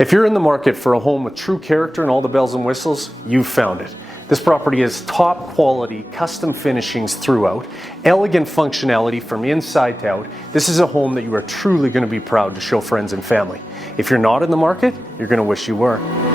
If you're in the market for a home with true character and all the bells and whistles, you've found it. This property has top quality custom finishings throughout, elegant functionality from inside to out. This is a home that you are truly going to be proud to show friends and family. If you're not in the market, you're going to wish you were.